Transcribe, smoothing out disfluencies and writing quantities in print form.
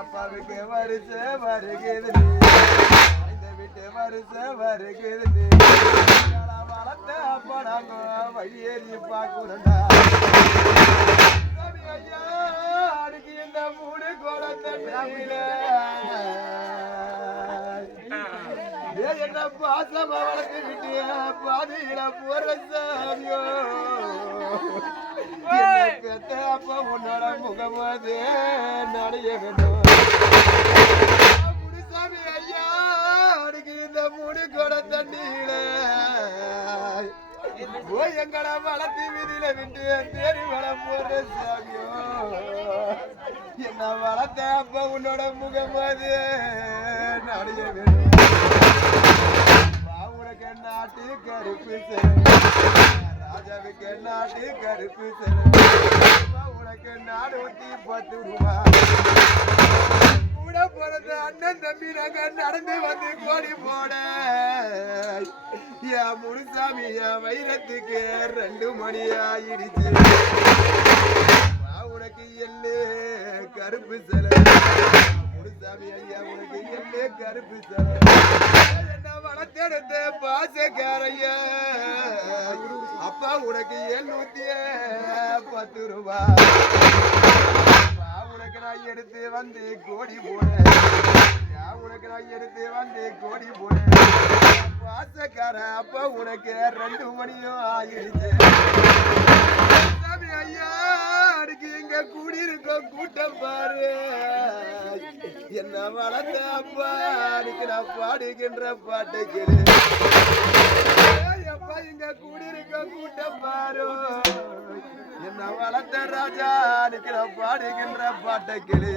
அப்பாவுக்கு வருஷ வருகிறது இந்த வீட்டு வருஷ வருகிறது வளர்த்த அப்பா நாங்க வழியேறி பார்க்கிறோம்டா ஐயா அதுக்கு இந்த மூணு குழந்தை என்ன பாசமா வளர்த்துக்கிட்டு பாதியில போற சாமியோ பெத்த அப்பா உன்னோட முகமாது நடைய வேண்டும் முனிசாமி ஐயா அதுக்கு இந்த முடி கொட தண்ணீர போய் எங்களை வளர்த்து வீதியில விட்டு தேடி வள போற சாமியோ என்ன வளர்த்த அப்பா உன்னோட முகமாது நடைய வேண்டும் உனக்கு நாட்டு கருப்பு ராஜாவுக்கு நாட்டு கருப்பு உனக்கு 410 ரூபா கூட பிறந்த அண்ணன் தம்பி நாங்க நடந்து வந்து கோடி போட என் முனுசாமி என் வைரத்துக்கு 2 மணி ஆயிடுச்சு உனக்கு எல்லு கருப்பு சிலை முனுசாமி ஐயா உனக்கு எல்லு கருப்பு சிலை என்ன வளர்த்தெடுத்த பாசக்காரையா அப்பா உனக்கு 710 ரூபா உனக்கு நான் எடுத்து வந்து கோடி போனேன் உனக்கு நான் எடுத்து வந்து கோடி போனேன் பாசக்கார அப்பா உனக்கு 2 மணியும் ஆயிடுச்சு ஐயா அதுக்கு எங்க கூடியிருக்க கூட்டம் பாரு என்ன வளர்த்த அப்பா அதுக்கு நான் பாடுகின்ற பாட்டை கேளு அப்பா இங்க கூடியிருக்க கூட்டம் பாரு என்ன வளர்த்த ராஜா அதுக்கு நான் பாடுகின்ற பாட்டை கேளு